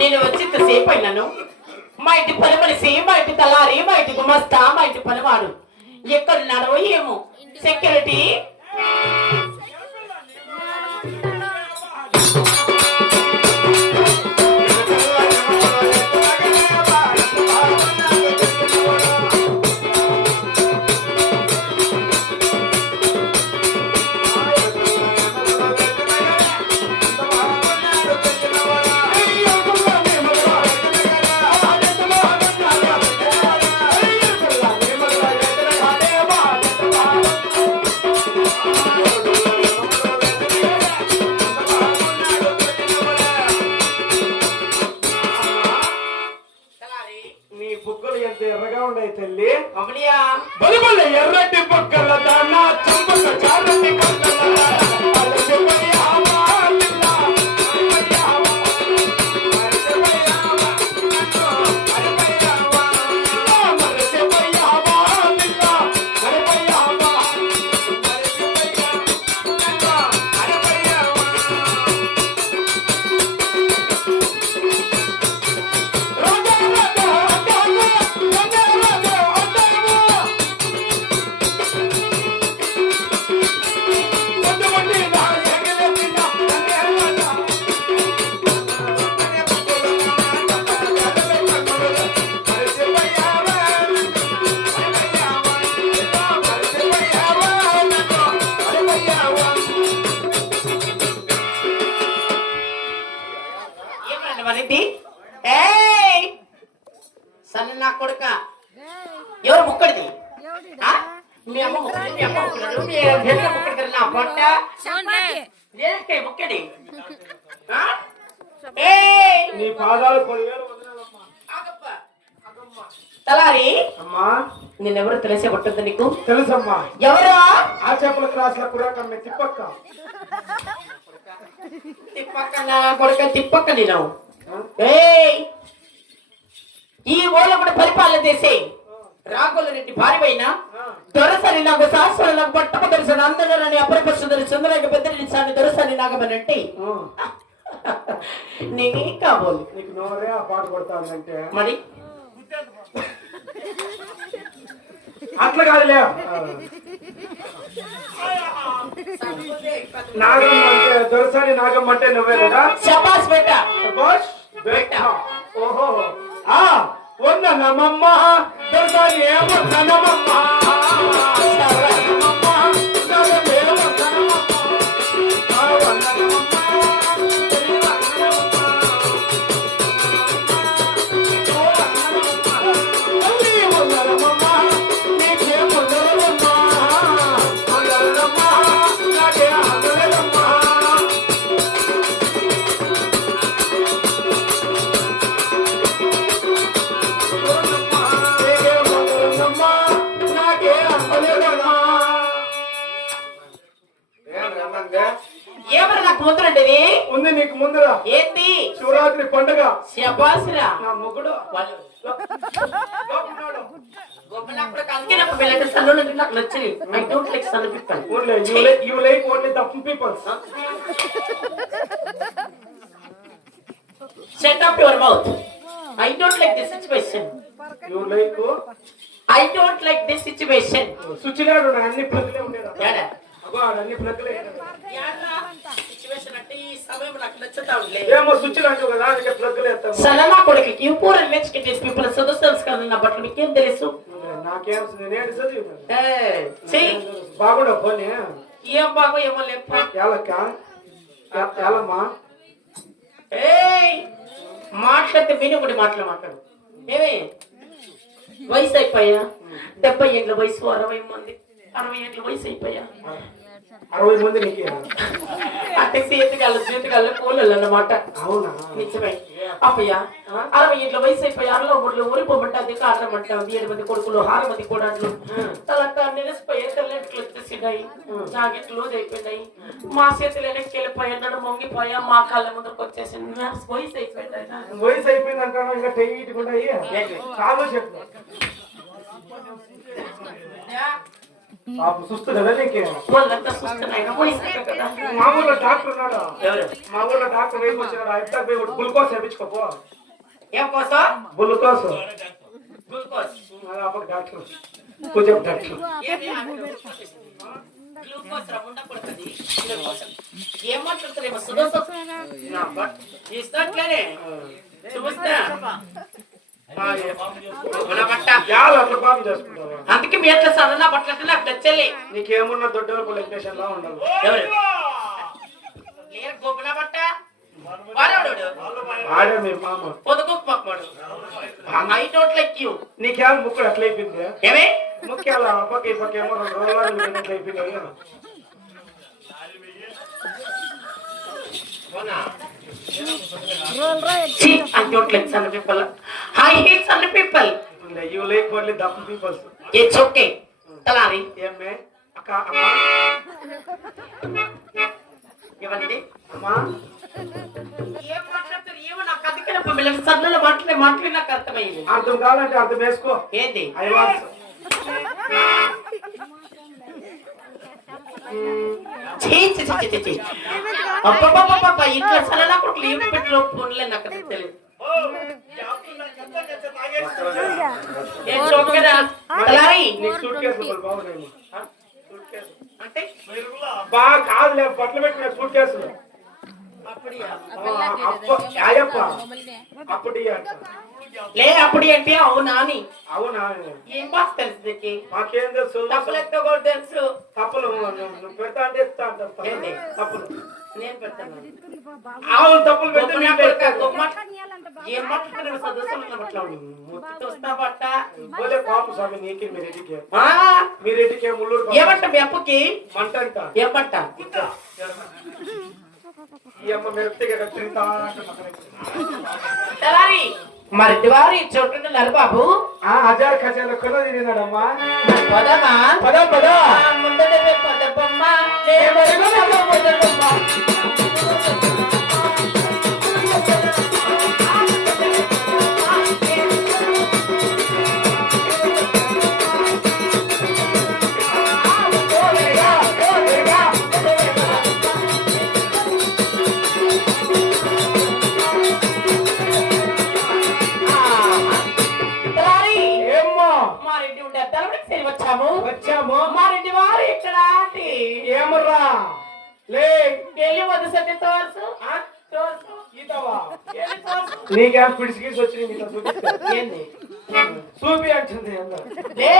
నేను వచ్చేంత సేపు అయినాను. మా ఇంటి పని మనిషి, మా ఇంటి తలారి, మా ఇంటి గుమస్తా, మా ఇంటి పనివాడు ఎక్కడున్నాడో ఏమో. సెక్యూరిటీ ఎర్రటి బొక్కల దానా చంపక చారటి సన్న కొడుక ఎవరు ముక్కడిది? మీ అమ్మ ముక్కడి, మీ అమ్మ ముక్కడు, మీ బిడ్డ ముక్కడి. నా పొట్ట ముక్కడి నీ పాదాలు తలారి. అమ్మా నేనెవరు తెలిసే పట్టుంది నీకు? తెలుసమ్మా. ఎవరా? ఆ చేపల క్రాస్ లో కూడా కమ్మే తిప్పక్క కొడుక తిప్పక్క. నేను ఈ ఊళ్ళో కూడా పరిపాలన చేసే రాఘుల రెడ్డి భార్యమైన దొరసరి నాకు శాస్త్రం నాకు పట్టకు తెలుసు అందరని అపరపరుషుడు చంద్రకి పెద్దసాన్ని దొరసరి నాగమనంటే నీకేం కాబోలు? నీకు నోరే ఆ పాట కొడతానంటే మరి అట్లా కాదులే. నాగమ్మ అంటే దొరసాని నాగమ్మ అంటే నువ్వే కదా శబాష్ బేట బాష్ బేట ఓహో ఆ వందనమమ్మ దొరసాని ఏమొద్దనమమ్మ శరణమమ్మ నాగమ్మ ఏమొద్దనమమ్మ ఆ వందనమమ్మ ఏమన్నా నాకు ముందరండి ఉంది నీకు ముందర ఏంటి శివరాత్రి పండుగ శబాస్రా నా మొగుడు వాళ్ళు గొప్పనప్పుడు కంకినప్పుడు వెళ్ళండి సన్నులు నాకు నచ్చింది I don't like sun people you like only the people shut up your mouth I don't like this situation you like I don't like this situation సుచినాడు అన్ని ప్లగ్లే ఉండేరా యాడా అబ్బా అన్ని ప్లగ్లే యాడా సిచువేషన్ అంటే ఈ సమయం నాకు నచ్చుతా ఉండలే ఏమో సుచినాడు కదా అందుకే ప్లగ్లే ఎత్తాము సలనా కొడుకుకి you poor and educated people సదస్సల్స్ కన్నా బట్ మీకేం తెలుసు నాకేం నేను చదివి చెయ్యి బాగుండా పోనీ ఏం బాగో ఏమో లేప యాలక్క యాలమ్మా ఏయ్ మాట్లాడితే విని ఒకటి మాట్లాడు ఏమే వయసు అయిపోయా 70 ఏళ్ళ వయసు 60 మంది 60 ఏళ్ళ వయసు అయిపోయా 60 మంది నీకు అంటే జీవితకాల కూలలు అన్నమాట అవునా నిజమే అప్పయ్యా 60 ఏళ్ళ వయసు అయిపోయా అరలో ఊర్లో ఊరిపోమంటే అది కారణమంట 7 మంది కొడుకులు 6 మంది కోడళ్ళు తలంతా నిరసిపోయే తెల్లట్లు వచ్చేసినాయి జాకెట్లు అయిపోయినాయి మా చేతులు వెనక్కి మొంగిపోయా మా కాళ్ళ ముందుకు వచ్చేసింది వయసు అయిపోయింది వయసు అయిపోయింది అంటాను ఇంకా టైట్గా కాదు చెప్పు సుస్తు కదా నీకు వాళ్ళంతా చూస్తున్నాయి వయసు అయిపోయింది కదా మా ఊళ్ళో డాక్టర్ ఉన్నాడు ఎవరు మా ఊళ్ళో డాక్టర్ వేసి వచ్చినాడు ఎంత గ్లూకోజ్ వేయించుకోపో ఏం కోసం గ్లూకోజ్ గ్లూకోజ్ అప్పుడు డాక్టర్ పూజ డాక్టర్ గ్లూకోజ్ రమ్ముండా పడుతుంది ఏం మాట్లాడుతారేమో సుదర్శన్ ఇస్తట్లేనే చూస్తా అందుకే మీ ఎట్లా సదనా బట్టలంటే నాకు నచ్చలే నీకేమున్నా దొడ్డ వెంకటేశ్వర లా ఉండాలి ఎవరు లేరు గోపుల బట్ట ఆడే మీ మామ పొదుగు పక్కడు ఐ డోంట్ లైక్ యూ నీకేం ముక్కుడు అట్లా అయిపోయింది ఏమే ముఖ్యాల పక్క ఈ పక్క ఏమో 2 రోజులు అట్లా అయిపోయింది See, I don't like sun people. I hate sun people. You like only dumb people. It's okay. Talari. ఏమే అక్క అమ్మ ఏమండి అమ్మా ఏం మాట్లాడతారు ఏమో నాకు అందుకనే పిల్లలు సన్నల మాటలే నాకు అర్థమైంది అర్థం కావాలంటే అర్థం వేసుకో ఏంటి ఐ వాస్ అబ్బబ్బబ్బబ్బ ఇట్లా సరళ కొడుకు లీవ్ పెట్టిలో ఫోన్లే నాకు తెలియదు సూట్ కేసు బాగున్నాయి అంటే బాగా కాదులే బట్టలు పెట్టిన సూట్ కేసులు అప్పటి లే అప్పుడు ఏంటి అవునా అని అవునా ఏం బాగా తెలుసు మాకేం తెలుసు తప్పులు ఎత్తో కూడా తెలుసు తప్పులు నువ్వు పెడతా అంటే ఇస్తా అంటే తప్పులు నేను పెడతాను అవును తప్పులు పెడితే ఏం మాట్లాడుతున్నాడు సదస్సులు మాట్లాడు వస్తా బట్ట బోలే పాప స్వామి నీకి మీరెడ్డికే ముల్లూరు ఏమంట మీ అప్పుకి మంట అంట ఏమంట ఈ అమ్మ మెరుపుగా కట్టిందా మరి వారి చోటున్నారు బాబు హజార్ ఖజాల కొన తిరిగినాడమ్మా పదమా పద ముందడే పదపమ్మ వచ్చాము మా రెడ్డి వారు ఇక్కడ ఏమర్రా లే ಎಲ್ಲಿ ಒಂದು ಸತಿ ತೋರ್ಸು ತೋರ್ಸು ఈతవా ಎಲ್ಲಿ ತೋರ್ಸು నీకేం పిడిసిగిసి వచ్చింది నీకు చూపిస్తా ఏంది చూపి అంటుంది అందరూ లే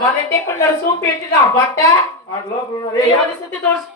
మన ఇంటి కొండ సూప్ పెట్టిన బట్ట ఆ లోపల ఉన్నారు. ಎಲ್ಲಿ ಒಂದು ಸತಿ ತೋರ್ಸು